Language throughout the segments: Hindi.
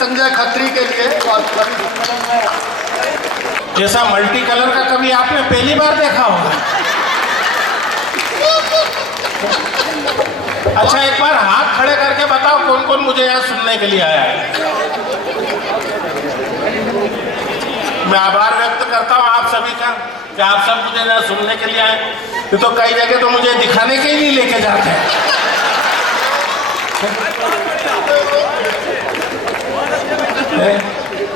संजय खत्री के लिए और जैसा मल्टी कलर का कभी आपने पहली बार देखा होगा। अच्छा, एक बार हाथ खड़े करके बताओ कौन कौन मुझे यहाँ सुनने के लिए आया है। मैं आभार व्यक्त करता हूँ आप सभी का कि आप सब मुझे यहाँ सुनने के लिए आए। तो कई जगह तो मुझे दिखाने के लिए लेके जाते हैं।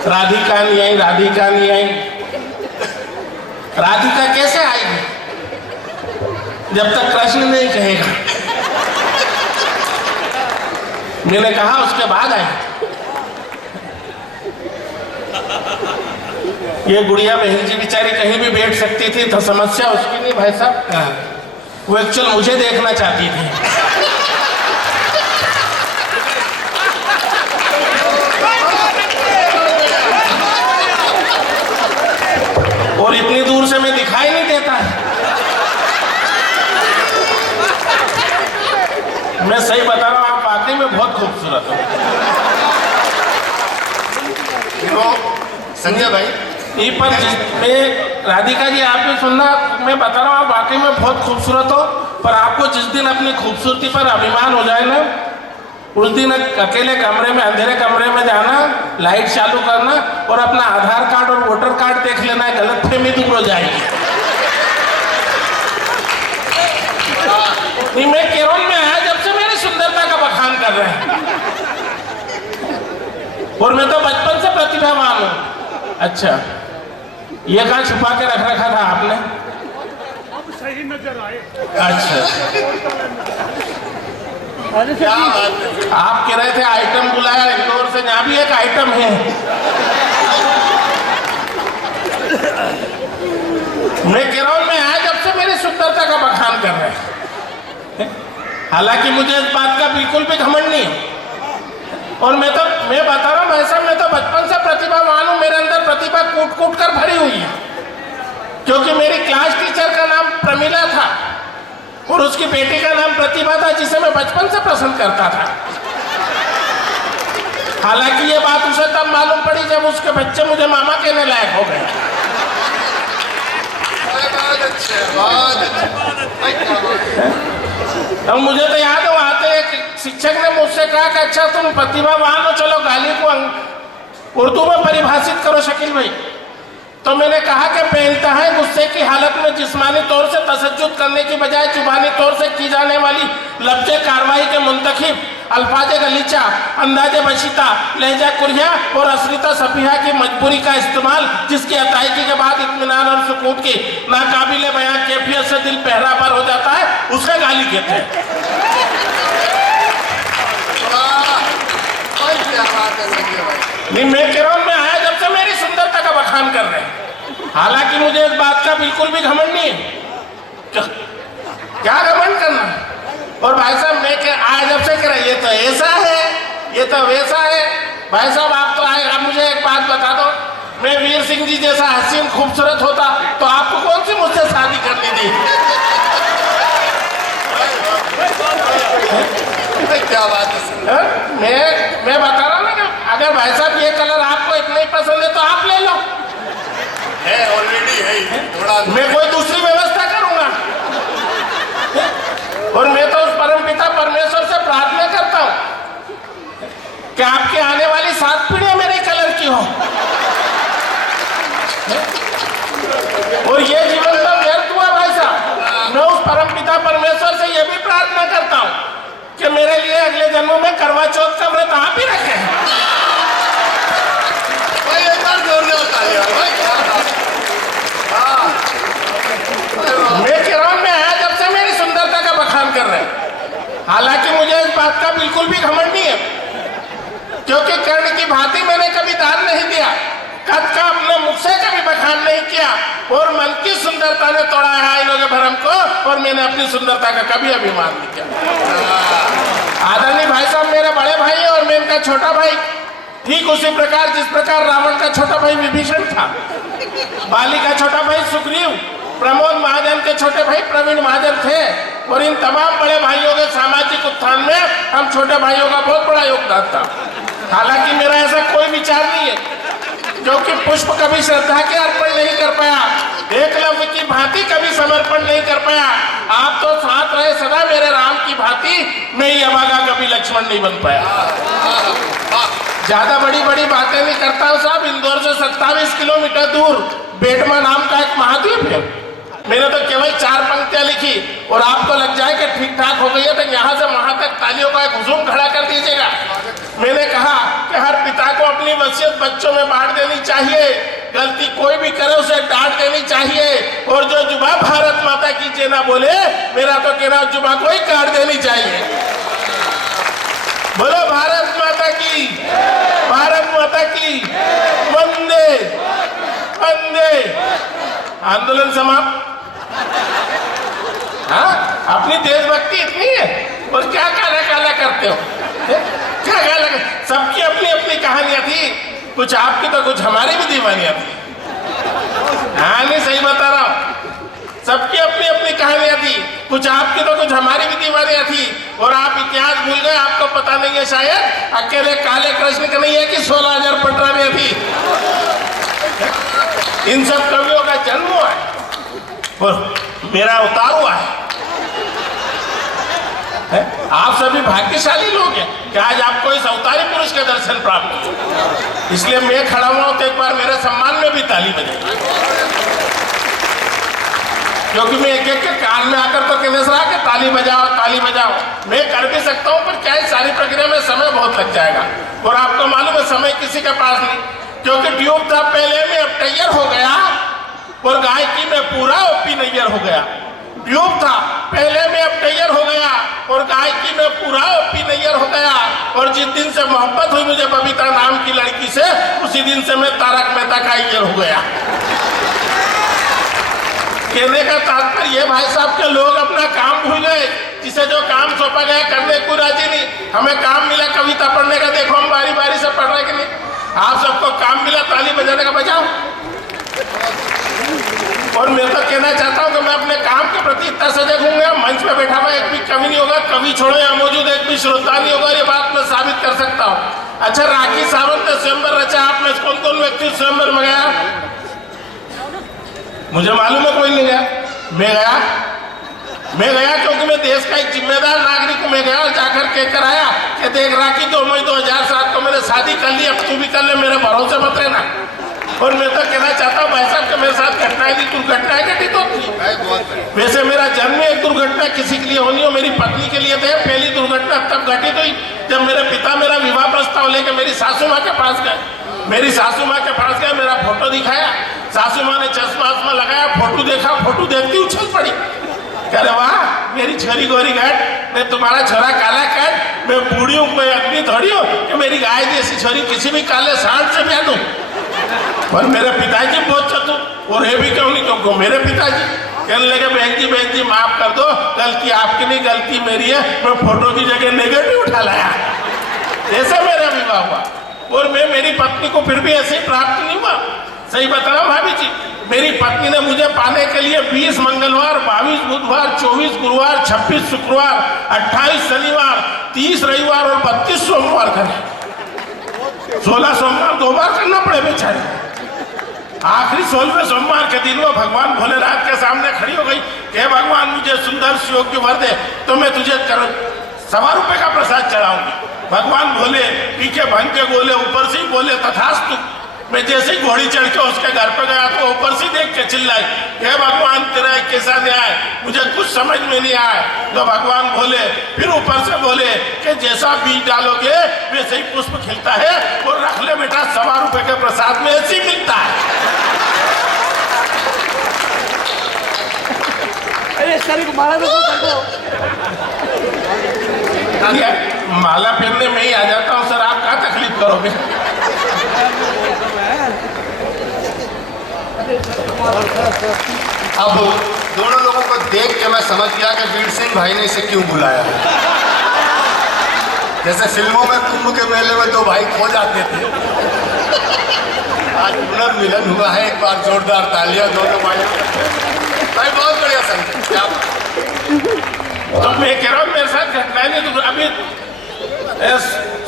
राधिका नहीं आई, राधिका नहीं आई। राधिका कैसे आएगी जब तक कृष्ण नहीं कहेगा। मैंने कहा उसके बाद आए। ये गुड़िया बहन जी बेचारी कहीं भी बैठ सकती थी तो समस्या उसकी नहीं भाई साहब, वो एक्चुअल मुझे देखना चाहती थी। और इतनी दूर से मैं दिखाई नहीं देता है। मैं सही बता रहा हूँ, आप वाकई में बहुत खूबसूरत हो। संजय भाई ये पर मैं राधिका जी आप भी सुनना, मैं बता रहा हूँ आप वाकई में बहुत खूबसूरत हो। पर आपको जिस दिन अपनी खूबसूरती पर अभिमान हो जाए ना, उस दिन अकेले कमरे में, अंधेरे कमरे में जाना, लाइट चालू करना और अपना आधार कार्ड और वोटर कार्ड देख लेना है, गलतफहमी दूर हो जाएगी। नहीं, मैं केरल में आया जब से मेरी सुंदरता का बखान कर रहे हैं और मैं तो बचपन से प्रतिभावान हूँ। अच्छा, ये कहाँ छुपा के रख रखा था आपने? अब सही नजर आए। अच्छा, आप कह रहे थे आइटम बुलाया इंदौर से, यहाँ भी एक आइटम है। मैं केरल में आया जब से मेरी सुंदरता का बखान कर रहे हैं। हालांकि मुझे इस बात का बिल्कुल भी घमंड नहीं है। और मैं बता रहा हूँ भाई साहब, मैं तो बचपन से प्रतिभावान हूँ। मेरे अंदर प्रतिभा कूट कूट कर भरी हुई है, क्योंकि मेरी क्लास टीचर का नाम प्रमिला था और उसकी बेटी का नाम प्रतिभा था, जिसे मैं बचपन से पसंद करता था। हालांकि ये बात उसे तब मालूम पड़ी जब उसके बच्चे मुझे मामा कहने लायक हो गए। अब मुझे तो याद है, आते एक शिक्षक ने मुझसे कहा कि अच्छा तुम प्रतिभावान हो, चलो गाली को उर्दू में परिभाषित करो शकील भाई। तो मैंने कहा कि बेइंतहा गुस्से की हालत में जिस्मानी तौर से तशद्दुद करने की बजाय जुबानी तौर से की जाने वाली लफ्ज़े कार्रवाई के मुंतखब, अल्फाज गलीचा, अंदाज बशीता, लहजा कुरिया और असरीता सफिया की मजबूरी का इस्तेमाल, जिसकी अदायगी के बाद इत्मीनान और सुकून की नाकाबिले बयान कैफियत से दिल पहरा पर हो जाता है, उसे गाली कहते हैं। नहीं, मैं केरल में आया जब से मेरी सुंदरता का बखान कर रहे हैं। हालांकि मुझे इस बात का बिल्कुल भी घमंड नहीं है। क्या घमंड करना। और भाई साहब मैं आया जब से कह रहा, ये तो ऐसा है, ये तो वैसा है। भाई साहब आप तो आए, अब मुझे एक बात बता दो, मैं वीर सिंह जी जैसा हसीन खूबसूरत होता तो आपको कौन सी मुझसे शादी करनी थी? क्या बात है। मैं बता रहा हूँ ना कि अगर भाई साहब ये कलर आपको इतना ही पसंद है तो आप ले लो। है ऑलरेडी है, थोड़ा मैं कोई दूसरी व्यवस्था करूंगा। और मैं तो उस परमपिता परमेश्वर से प्रार्थना करता हूँ कि आपके आने वाली 7 पीढ़ियां मेरे कलर की हो और ये जीवन तो व्यर्थ हुआ। भाई साहब मैं उस परमपिता परमेश्वर से यह भी प्रार्थना करता हूँ कि मेरे लिए अगले जन्मों में करवा चौथ का व्रत आप ही रखें। मैं केरल में आया जब से मेरी सुंदरता का बखान कर रहे हैं। हालांकि मुझे इस बात का बिल्कुल भी घमंड नहीं है, क्योंकि कर्ण की भांति मैंने कभी दान नहीं दिया, कद का अपने मुख से कभी बखान नहीं किया और मन की सुंदरता ने तोड़ा है इन लोगों के भरम को, और मैंने अपनी सुंदरता का कभी अभिमान नहीं किया। आदरणीय भाई साहब मेरे बड़े भाई और मैं इनका छोटा भाई, ठीक उसी प्रकार जिस प्रकार रावण का छोटा भाई विभीषण था, बाली का छोटा भाई सुग्रीव, प्रमोद महाजन के छोटे भाई प्रवीण महाजन थे, और इन तमाम बड़े भाइयों के सामाजिक उत्थान में हम छोटे भाइयों का बहुत बड़ा योगदान था। हालांकि मेरा ऐसा कोई विचार नहीं है, क्योंकि पुष्प कभी श्रद्धा के अर्पण नहीं कर पाया, एकलव्य की भांति कभी समर्पण नहीं कर पाया। आप तो साथ रहे सदा मेरे राम की भांति, मैं ही अभागा कभी लक्ष्मण नहीं बन पाया। ज्यादा बड़ी बड़ी बातें नहीं करता हूँ साहब। इंदौर से 27 किलोमीटर दूर बेटमा नाम का एक महाद्वीप है। मैंने तो केवल 4 पंक्तियां लिखी और आपको लग जाए कि ठीक ठाक हो गई है, तो यहाँ से वहां तक तालियों का एक हुजूम खड़ा कर दीजिएगा। मैंने कहा कि हर पिता को अपनी वसीयत बच्चों में बांट देनी चाहिए, गलती कोई भी करे उसे डांट देनी चाहिए, और जो जुबा भारत माता की जय ना बोले, मेरा तो कहना जुबा को ही काट देनी चाहिए। बोलो भारत माता की, भारत माता की, वंदे वंदे। आंदोलन समाप्त। हाँ, अपनी देशभक्ति इतनी है और क्या काला काला करते हो, क्या काला? सबकी अपनी अपनी कहानियां थी, कुछ आपकी तो कुछ हमारी भी दीवानियां थी। हाँ नहीं, सही बता रहा हूं, सबकी अपनी अपनी कहानियां थी, कुछ आपकी तो कुछ हमारी भी दीवानियां थी। और आप इतिहास भूल गए, आपको पता नहीं है शायद अकेले काले कृष्ण का नहीं है कि 16,000 पटरानियां थी। इन सब कवियों का जन्म हुआ है और मेरा उतार हुआ है। आप सभी भाग्यशाली लोग हैं कि आज आपको इस अवतारी पुरुष के दर्शन प्राप्त हुए, इसलिए मैं खड़ा हुआ हूं, तो एक बार मेरे सम्मान में भी ताली बजाइए, क्योंकि मैं एक एक के कान में आकर तो कहने से रहा कि ताली बजाओ ताली बजाओ। मैं कर भी सकता हूं, पर क्या है, सारी प्रक्रिया में समय बहुत लग जाएगा, और आपको मालूम है समय किसी के पास नहीं, क्योंकि ट्यूब था पहले में, अब तैयार हो गया, और गायकी में पूरा ओपी नैयर हो गया। ट्यूब था पहले में, अब तैयार हो गया, और गायकी में पूरा ओपी नैयर हो गया। और जिस दिन से मोहब्बत हुई मुझे बबीता नाम की लड़की से, उसी दिन से मैं तारक मेहता का ईयर हो गया। कहने का तात्पर्य ये भाई साहब के लोग अपना काम भूल गए, जिसे जो काम सौंपा गया करने को राजी नहीं। हमें काम मिला कविता पढ़ने का, देखो हम बारी बारी से पढ़ रहे कि नहीं। आप सबको काम मिला ताली बजाने का, बजाओ। और मैं तो कहना चाहता हूं कि मैं अपने काम के प्रति इतना सजग हूँ, मंच पे बैठा हुआ एक भी कवि नहीं होगा, कवि छोड़ो यहाँ मौजूद एक भी श्रोता नहीं होगा, ये बात मैं साबित कर सकता हूँ। अच्छा, राखी सावंत ने स्वयंवर रचा, आप में कौन कौन व्यक्ति स्वयंवर में गया? मुझे मालूम है कोई नहीं गया, मैं गया क्योंकि मैं देश का एक जिम्मेदार नागरिक हूं। मैं गया और जाकर कहकर आया कि देख राखी 2 मई 2007 को मैंने शादी कर ली, अब तू भी कर ले, मेरे भरोसे मत रहना। और मैं तो कहना चाहता हूँ भाई साहब कि मेरे साथ घटनाएं थी, दुर्घटनाएं घटित होती। वैसे मेरा जन्म एक दुर्घटना किसी के लिए होनी हो, मेरी पत्नी के लिए तो पहली दुर्घटना तब घटित हुई जब मेरे पिता मेरा विवाह प्रस्ताव लेकर मेरी सासू माँ के पास गए। मेरी सासू माँ के पास गए, मेरा फोटो दिखाया, सासू माँ ने चश्मा वश्मा लगाया, फोटो देखा, फोटो देखती उछल पड़ी। कह रहे वाह मेरी छोरी गोरी घट, मैं तुम्हारा छोरा काला कट, मैं बूढ़ी हूँ, मैं अग्नि थोड़ी हूँ कि मेरी गाय जैसी छोरी किसी भी काले सांड से ब्याह दूं। और मेरे पिताजी बहुत चतुर, और ये भी क्यों नहीं, क्योंकि मेरे पिताजी कहने लगे बहन जी माफ कर दो, गलती आपकी नहीं गलती मेरी है, मैं फोटो की जगह नेगेटिव उठा लाया। ऐसा मेरा विवाह हुआ, और मैं मेरी पत्नी को फिर भी ऐसे ही प्राप्त नहीं हुआ। सही बता रहा हूँ भाभी जी, मेरी पत्नी ने मुझे पाने के लिए 20 मंगलवार, 22 बुधवार, 24 गुरुवार, 26 शुक्रवार, 28 शनिवार, 30 रविवार और 32 सोमवार करे। 16 सोमवार 2 बार करना पड़े बेचारे। आखिरी 16वें सोमवार के दिन वो भगवान भोलेनाथ के सामने खड़ी हो गई कि भगवान मुझे सुंदर सुयोग्य वर दे तो मैं तुझे 1.25 रुपए का प्रसाद चढ़ाऊंगी। भगवान बोले, पीछे भंग के बोले, ऊपर से ही बोले तथास्तु। मैं जैसे ही घोड़ी चढ़ के उसके घर पे गया तो ऊपर से देख के चिल्लाई, हे भगवान तेरा कैसा न्याय, मुझे कुछ समझ में नहीं आया। तो भगवान बोले, फिर ऊपर से बोले कि जैसा बीज डालोगे वैसे ही पुष्प खिलता है, और रख ले बेटा 1.25 रुपए के प्रसाद में ऐसे ही मिलता है। अरे सर को माला दो, माला पहनने में ही आ जाता हूँ सर, आप क्या तकलीफ करोगे? अब दोनों लोगों को देख के मैं समझ गया कि वीर सिंह भाई ने इसे क्यों बुलाया है। जैसे फिल्मों में कुंभ के मेले में 2 भाई खो जाते थे, आज पुनर्मिलन हुआ है। एक बार जोरदार तालियां दोनों भाई। बहुत बढ़िया संगीत, क्या तो मैं कह रहा हूँ मेरे साथ घटनाएं नहीं, तो अभी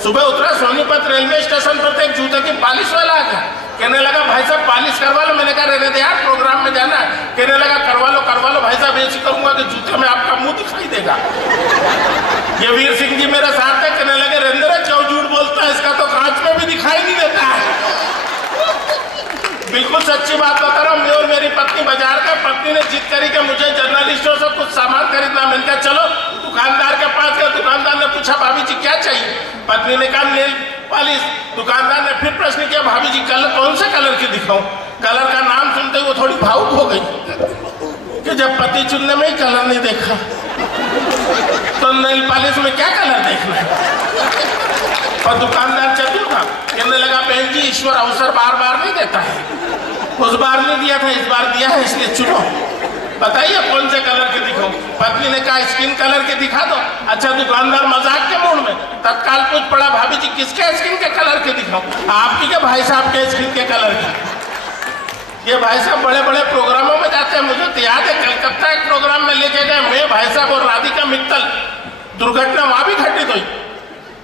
सुबह उतरा सोनीपत रेलवे स्टेशन पर एक जूते की पालिश वाला आ गया। कहने लगा भाई साहब पालिश करवा लो। मैंने कहा रहने दे यार, प्रोग्राम में जाना है। कहने लगा करवा लो भाई साहब, ऐसी करूंगा कि जूते में आपका मुंह दिखाई देगा। ये वीर सिंह जी मेरे साथ है। कहने लगे रेंद्र क्यों झूठ बोलता है, इसका तो कांच में भी दिखाई नहीं देता है। बिल्कुल सच्ची बात बता रहा हूँ। मैं और मेरी पत्नी बाजार का, पत्नी ने जिद करी कि मुझे जर्नलिस्टों से कुछ सामान खरीदना। मैंने कहा चलो दुकानदार के पास गया। दुकानदार ने पूछा भाभी जी क्या चाहिए? पत्नी ने कहा नेल पॉलिश। दुकानदार ने फिर प्रश्न किया भाभी जी कलर कौन से कलर की दिखाऊं? कलर का नाम सुनते वो थोड़ी भावुक हो गई कि जब पति चुनने में ही कलर नहीं देखा तो नेल पॉलिश में क्या कलर देखना है। और दुकानदार चतुर था, कहने लगा बहन जी ईश्वर अवसर बार बार नहीं देता है, उस बार नहीं दिया था इस बार दिया है, इसलिए चुनो, बताइए कौन से कलर के दिखाऊं? पत्नी ने कहा स्किन कलर के दिखा दो। अच्छा दुकानदार मजाक के मूड में तत्काल पूछ पड़ा भाभी जी किसके स्किन के कलर के दिखाऊं? आपकी के भाई साहब के स्किन के कलर के। ये भाई साहब बड़े बड़े प्रोग्रामों में जाते हैं। मुझे तो याद है कलकत्ता एक प्रोग्राम में लेके गए मैं, भाई साहब और राधिका मित्तल। दुर्घटना वहां भी घटित हुई।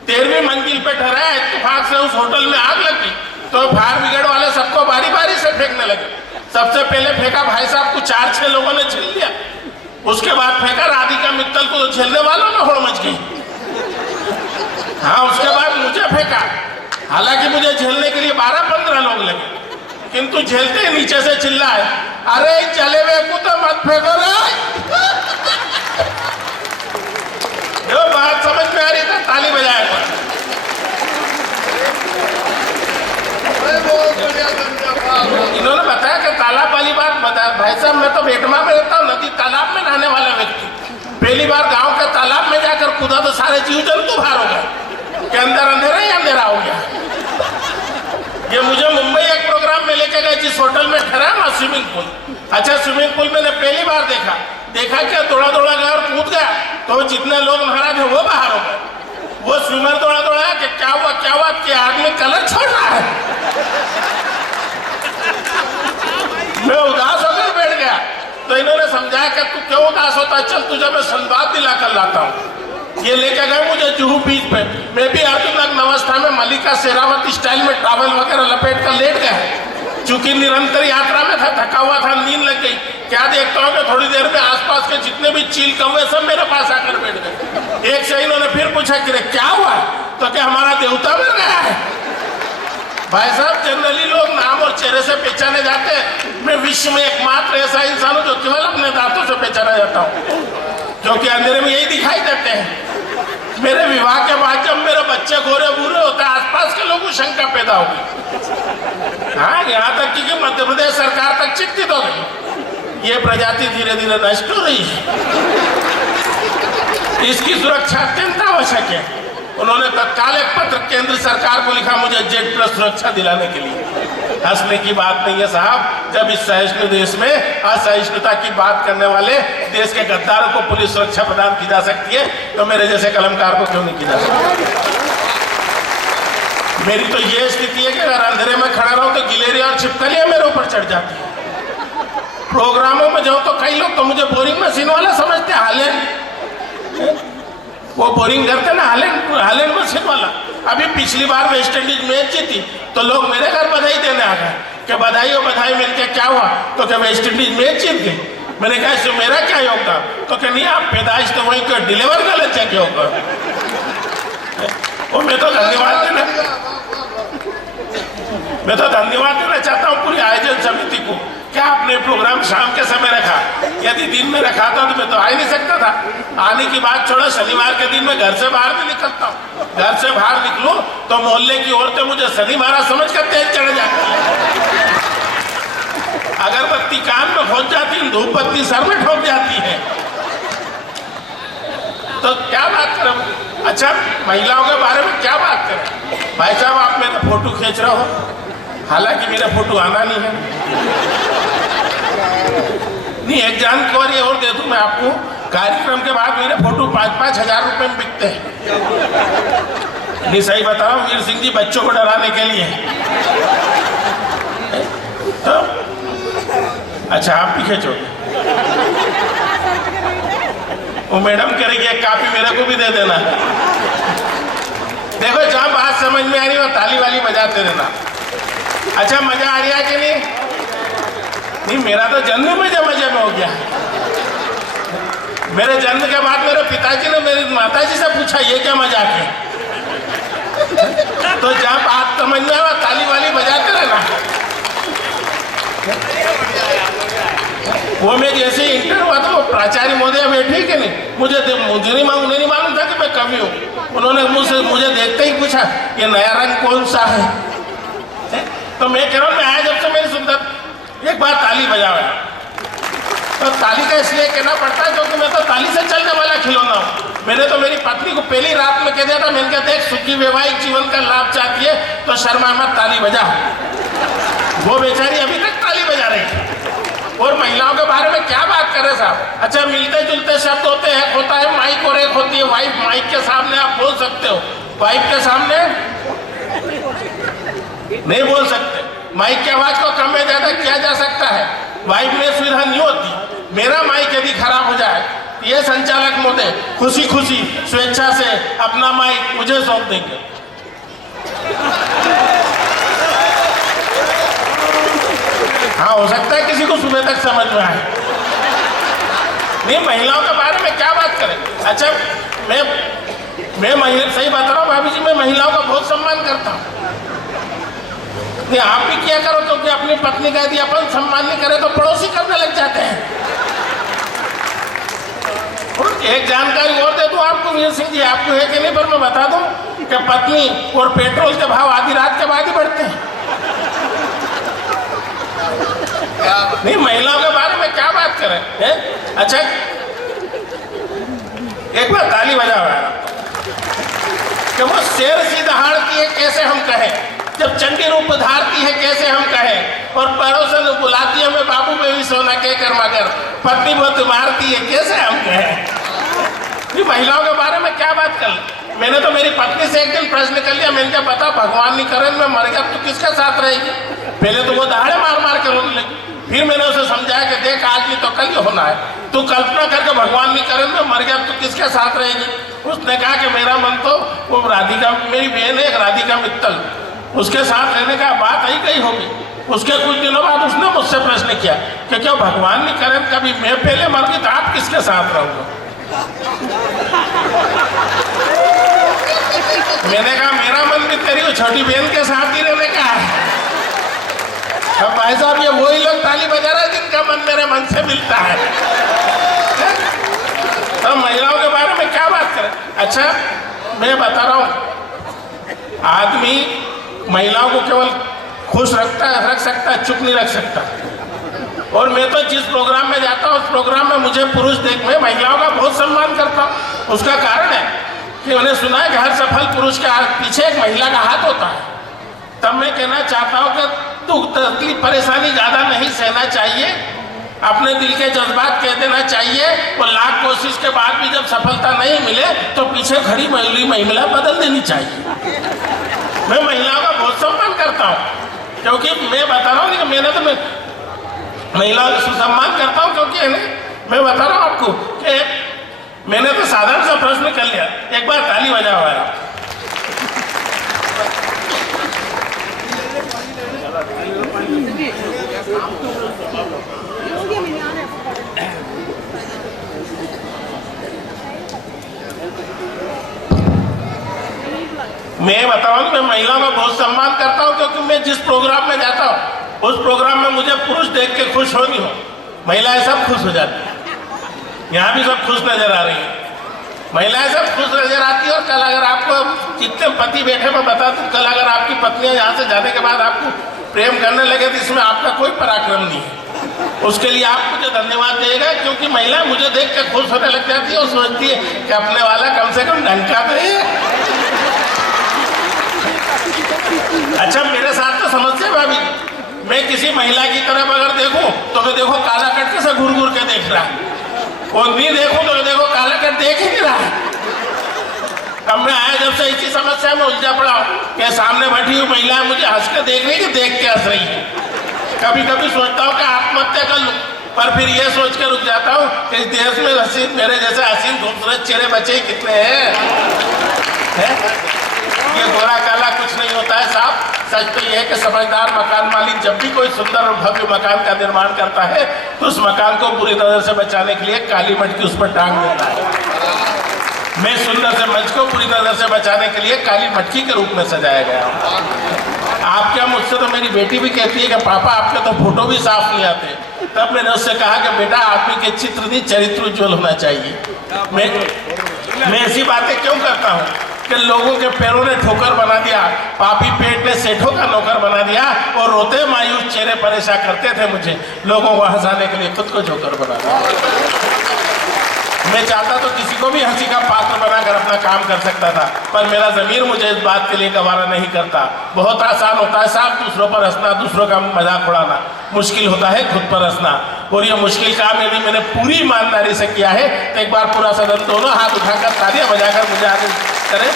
13वीं मंजिल पे ठहरा, इत्तेफाक से उस होटल में आग लगी तो फायर ब्रिगेड वाले सबको बारी बारी से फेंकने लगे। सबसे पहले फेंका भाई साहब को 4-6 लोगों ने झेल लिया। उसके बाद फेंका राधिका मित्तल को, तो झेलने वालों में होड़ मच गई। हाँ उसके बाद मुझे फेंका। हालांकि मुझे झेलने के लिए 12-15 लोग लगे, किंतु झेलते ही नीचे से चिल्लाए अरे चले हुए को तो मत फेंको रे। जो बात समझ में आ रही था ताली बजाए। इन्होंने बताया कि तालाब वाली बात बताया। भाई साहब मैं तो बेटमा में रहता हूँ, नदी तालाब में नहाने वाला व्यक्ति। पहली बार गांव के तालाब में जाकर कूदा तो सारे जीव जंतु बाहर हो गए कि अंदर अंधेरा ही अंधेरा हो गया। ये मुझे मुंबई एक प्रोग्राम में लेके गए जिस होटल में ठहरा वहाँ स्विमिंग पूल। अच्छा स्विमिंग पूल मैंने पहली बार देखा क्या दौड़ा गया और कूद गया तो जितने लोग नहा रहे थे वो बाहर हो गए। वो स्विमर दौड़ा कि क्या हुआ कि आदमी कलर छोड़ रहा है। मैं उदास होकर बैठ गया तो इन्होंने समझाया कि तू क्यों उदास होता है, चल तुझे मैं संवाद दिला कर लाता हूँ। ये लेके गए मुझे जुहू बीच पे। मैं भी अर्धनग्न अवस्था में मल्लिका शेरावत स्टाइल में टॉवल वगैरह लपेट कर लेट गया। चूंकि निरंतर यात्रा में था, थका हुआ था, नींद लग गई। क्या देखता हूँ कि थोड़ी देर में आसपास के जितने भी चील कौवे सब मेरे पास आकर बैठ गए। एक से इन्होंने फिर पूछा कि क्या हुआ, तो क्या हमारा देवता मर गया है? भाई साहब जनरली लोग नाम और चेहरे से पहचाने जाते हैं। मैं विश्व में एकमात्र ऐसा इंसान हूँ जो केवल अपने दांतों से पहचाना जाता हूँ, क्योंकि अंधेरे में यही दिखाई देते हैं। मेरे विवाह के बाद जब मेरे बच्चे गोरे बूरे होते हैं आसपास के लोगों को शंका पैदा होगी। हाँ यहाँ तक कि मध्य प्रदेश सरकार तक चिंतित हो गई। ये प्रजाति धीरे धीरे नष्ट हो रही है, इसकी सुरक्षा अत्यंत आवश्यक है। उन्होंने तत्काल एक पत्र केंद्र सरकार को लिखा मुझे Z+ सुरक्षा दिलाने के लिए। हंसने की बात नहीं है साहब, जब इस सहिष्णु देश में असहिष्णुता की बात करने वाले देश के गद्दारों को पुलिस सुरक्षा प्रदान की जा सकती है तो मेरे जैसे कलमकार को क्यों नहीं की जा सकती? मेरी तो ये स्थिति है कि अगर अंधेरे में खड़ा रहूं तो गिलेरिया और छिपकलियां मेरे ऊपर चढ़ जाती है। प्रोग्रामों में जाऊं तो कई लोग तो मुझे बोरिंग मशीन वाला समझते हैं। हालैंड वो बोरिंग करते ना, हालैंड मशीन वाला। अभी पिछली बार वेस्ट इंडीज मैच जीती तो लोग मेरे घर बधाई देने आ गए कि बधाई और बधाई मिलके क्या हुआ, तो क्या वेस्ट इंडीज मैच जीत गई। मैंने कहा इसमें मेरा क्या योगदान, तो क्या नहीं आप पैदाइश तो वहीं कर डिलीवर कर लेते क्या होगा। और मैं तो धन्यवाद देना चाहता हूँ पूरी आयोजन समिति को। क्या आपने प्रोग्राम शाम के समय रखा? यदि दिन में रखा था तो मैं तो आ ही नहीं सकता था। आने की बात छोड़ो, शनिवार के दिन मैं घर से बाहर नहीं निकलता हूँ। घर से बाहर निकलूं तो मोहल्ले की औरतें मुझे शनि महाराज समझ कर तेज चढ़ जाती है। अगरबत्ती कान में खोज जाती है, धूप बत्ती सर में ठोक जाती है। तो क्या बात करें? अच्छा महिलाओं के बारे में क्या बात करें? भाई साहब आप मेरा फोटो खींच रहे हो, हालांकि मेरा फोटो आना नहीं है। नहीं एक जानकारी और दे दूं मैं आपको, कार्यक्रम के बाद मेरे फोटो 5-5 हजार रुपए में बिकते हैं। नहीं सही बताओ, वीर सिंह जी बच्चों को डराने के लिए। तो अच्छा आप भी खींचो। वो मैडम करेगी एक कापी मेरे को भी दे देना। देखो जहाँ बात समझ में आ रही हो ताली वाली बजाते रहना। अच्छा मजा आ रहा है कि नहीं? नहीं, मेरा तो जन्म मजे में हो गया। मेरे जन्म के बाद मेरे पिताजी ने मेरी माताजी से पूछा ये क्या मजाक है? तो जहाँ बात समझ में आया ताली वाली बजाते रहना। वो मैं जैसे इंटर हुआ था वो प्राचार्य महोदय बैठी कि नहीं, मुझे नहीं मालूम था कि मैं कवि हूँ। उन्होंने मुझे देखते ही पूछा ये नया रंग कौन सा है? तो मैं कह रहा हूँ मैं आया जब से मेरी सुंदर एक बार ताली बजाओ। तो ताली का इसलिए कहना पड़ता है क्योंकि मैं तो ताली से चलने वाला खिलौना हूँ। मैंने तो मेरी पत्नी को पहली रात में कह दिया था, मैंने कहा देख सुखी वैवाहिक जीवन का लाभ चाहती है तो शर्मा मत, ताली बजा। वो बेचारी अभी तक ताली बजा रही है। और महिलाओं के बारे में क्या बात करें साहब। अच्छा मिलते जुलते शब्द होते हैं, एक होता है माइक और एक होती है वाइफ। माइक के सामने आप बोल सकते हो, वाइफ के सामने नहीं बोल सकते। माइक की आवाज को कम में ज्यादा किया जा सकता है, वाइफ में सुविधा नहीं होती। मेरा माइक यदि खराब हो जाए ये संचालक महोदय खुशी खुशी स्वेच्छा से अपना माइक मुझे सौंप देंगे। हाँ हो सकता है किसी को सुबह तक समझ में आए। नहीं महिलाओं के बारे में क्या बात करें। अच्छा मैं महिला सही बता रहा हूँ भाभी जी, मैं महिलाओं का बहुत सम्मान करता हूँ। नहीं आप भी क्या करो क्योंकि अपनी पत्नी का यदि अपन सम्मान नहीं करे तो पड़ोसी करने लग जाते हैं। और एक जानकारी और दे दूं आपको वीर सिंह जी, आपको है कि नहीं पर मैं बता दूं कि पत्नी और पेट्रोल के भाव आधी रात के बाद ही बढ़ते हैं। नहीं महिलाओं के बारे में क्या बात करें है? अच्छा एक बार ताली बजाओ कि वो शेर सी दहाड़ती है कैसे हम कहें, जब चंडी रूप धारती है कैसे हम कहें, और पड़ोसन बुलाती है हमें बाबू में भी सोना कहकर, मगर पत्नी बहुत मारती है कैसे हम कहें। ये महिलाओं के बारे में क्या बात कर। मैंने तो मेरी पत्नी से एक दिन प्रश्न कर लिया, मैंने क्या बता भगवान नहीं करे मैं मर गया तो किसके साथ रहेगी। पहले तो वो दहाड़े मार मार के रोने लगी, फिर मैंने उसे समझाया कि देख आज नहीं तो कल ही होना है, तू कल्पना करके भगवान नहीं करे मैं मर गया तो किसके साथ रहेगी। उसने कहा कि मेरा मन तो वो राधिका, मेरी बहन है राधिका मित्तल, उसके साथ रहने का बात ही कही होगी। उसके कुछ दिनों बाद उसने मुझसे प्रश्न किया कि क्या भगवान नहीं करे कभी मैं पहले मर गई तो आप किसके साथ रहोगे। मैंने कहा मेरा मन भी तेरी वो छोटी बहन के साथ ही रहने का है। अब भाई साहब ये वही लोग ताली बजा रहे हैं जिनका मन मेरे मन से मिलता है। तो महिलाओं के बारे में क्या बात करें। अच्छा मैं बता रहा हूँ आदमी महिलाओं को केवल खुश रख सकता है, चुप नहीं रख सकता। और मैं तो जिस प्रोग्राम में जाता हूँ उस प्रोग्राम में मुझे पुरुष देख में महिलाओं का बहुत सम्मान करता हूँ। उसका कारण है कि मैंने सुना है कि हर सफल पुरुष के पीछे एक महिला का हाथ होता है। तब मैं कहना चाहता हूँ कि दुख तकलीफ परेशानी ज़्यादा नहीं सहना चाहिए, अपने दिल के जज्बात कह देना चाहिए, और लाख कोशिश के बाद भी जब सफलता नहीं मिले तो पीछे खड़ी महिला बदल देनी चाहिए। मैं महिलाओं का बहुत सम्मान करता हूँ क्योंकि मैं बता रहा हूँ कि मैंने तो महिलाओं का सम्मान करता हूँ क्योंकि मैं बता रहा हूँ आपको कि मैंने तो साधारण सा प्रश्न कर लिया। एक बार ताली बजा हुआ है। मैं बता रहा हूँ मैं महिलाओं का बहुत सम्मान करता हूँ क्योंकि मैं जिस प्रोग्राम में जाता हूँ उस प्रोग्राम में मुझे पुरुष देख के खुश हो नहीं हो, महिलाएं सब खुश हो जाती हैं। यहाँ भी सब खुश नजर आ रही है, महिलाएं सब खुश नजर आती है। और कल अगर आपको जितने पति बैठे मैं बता दूं, कल अगर आपकी पत्नियां यहाँ से जाने के बाद आपको प्रेम करने लगे तो इसमें आपका कोई पराक्रम नहीं है। उसके लिए आप मुझे धन्यवाद देगा क्योंकि महिला मुझे देख के खुश होने लग जाती है और सोचती है कि अपने वाला कम से कम ढंग का तो है। अच्छा मेरे साथ तो समस्या भाभी, मैं किसी महिला की तरफ अगर देखूं तो मैं देखो काला कट से घूर घूर के देख रहा है, और नहीं देखूं तो देखो काला कट देख ही नहीं रहा है। अब मैं आया जब से इसी समस्या में उलझा पड़ा हूँ कि सामने बैठी हुई महिला मुझे हंस के देख रही है, देख के हंस रही है। कभी कभी सोचता हूँ कि आत्महत्या कर लूँ, पर फिर ये सोच के रुक जाता हूँ कि इस देश में हसीन मेरे जैसे हसीन खूबसूरत चेहरे बचे कितने हैं। ये गोरा काला कुछ नहीं होता है साहब। सच तो ये है कि समझदार मकान मालिक जब भी कोई सुंदर और भव्य मकान का निर्माण करता है तो उस मकान को बुरी नजर से बचाने के लिए काली मटकी उस पर टांग देता है। मैं सुंदर से मंच को बुरी नजर से बचाने के लिए काली मटकी के रूप में सजाया गया हूँ। आप क्या, मुझसे तो मेरी बेटी भी कहती है कि पापा आपके तो फोटो भी साफ नहीं आते। तब मैंने उससे कहा कि बेटा आदमी के चित्र नहीं चरित्र उज्ज्वल होना चाहिए। मैं ऐसी बातें क्यों करता हूँ कि लोगों के पैरों ने ठोकर बना दिया, पापी पेट ने सेठों का नौकर बना दिया और रोते मायूस चेहरे परेशान करते थे मुझे, लोगों को हंसाने के लिए खुद को जोकर बना दिया। मैं चाहता तो किसी को भी हंसी का पात्र बनाकर अपना काम कर सकता था, पर मेरा ज़मीर मुझे इस बात के लिए गवारा नहीं करता। बहुत आसान होता है साहब दूसरों पर हंसना, दूसरों का मजाक उड़ाना। मुश्किल होता है खुद पर हंसना, और ये मुश्किल काम यदि मैंने पूरी ईमानदारी से किया है तो एक बार पूरा सदन दोनों हाथ उठाकर तालियां बजाकर मुझे आगे करे।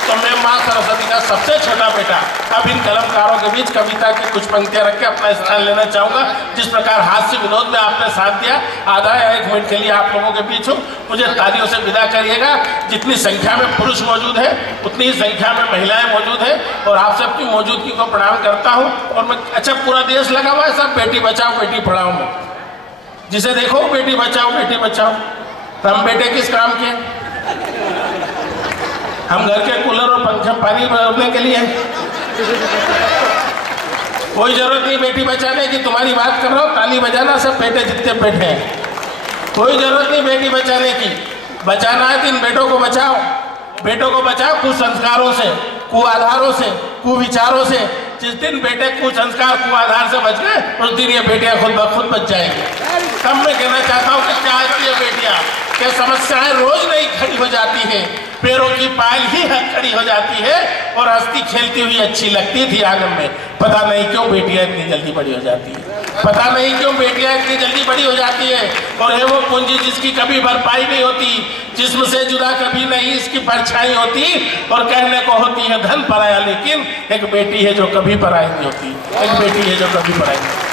तो मैं माँ सरस्वती का सबसे छोटा बेटा अब इन कलमकारों के बीच कविता की कुछ पंक्तियां रख के अपना स्थान लेना चाहूंगा। जिस प्रकार हास्य विनोद में आपने साथ दिया, आधा या 1 मिनट के लिए आप लोगों के बीच हूँ, मुझे तालियों से विदा करिएगा। जितनी संख्या में पुरुष मौजूद है उतनी ही संख्या में महिलाएं मौजूद है, और आप सबकी मौजूदगी को प्रणाम करता हूँ। और मैं, अच्छा पूरा देश लगा हुआ है सब बेटी बचाओ बेटी पढ़ाओ में, जिसे देखो बेटी बचाओ बेटी बचाओ। तो हम बेटे किस काम के? हम घर के कूलर और पंखा पानी भरने के लिए कोई जरूरत नहीं बेटी बचाने की। तुम्हारी बात कर रहा हूँ, ताली बजाना सब बेटे जितने बैठे हैं, कोई जरूरत नहीं बेटी बचाने की। बचाना है तो इन बेटों को बचाओ, बेटों को बचाओ कुसंस्कारों से, कुआधारों से, कुविचारों से। जिस दिन बेटे कुसंस्कार कुआधार से बच गए उस दिन ये बेटियां खुद ब खुद बच जाएंगी। तब मैं कहना चाहता हूँ कि क्या ये बेटियां क्या समस्याएं रोज नहीं खड़ी हो जाती हैं, पैरों की पायल ही खड़ी हो जाती है और हंसती खेलती हुई अच्छी लगती थी आंगन में। पता नहीं क्यों बेटियां इतनी जल्दी बड़ी हो जाती है, पता नहीं क्यों बेटियां इतनी जल्दी बड़ी हो जाती है। और है वो पूंजी जिसकी कभी भरपाई नहीं होती, जिस्म से जुदा कभी नहीं इसकी परछाई होती, और कहने को होती है धन पराया, लेकिन एक बेटी है जो कभी पराई नहीं होती, एक बेटी है जो कभी पराई नहीं होती।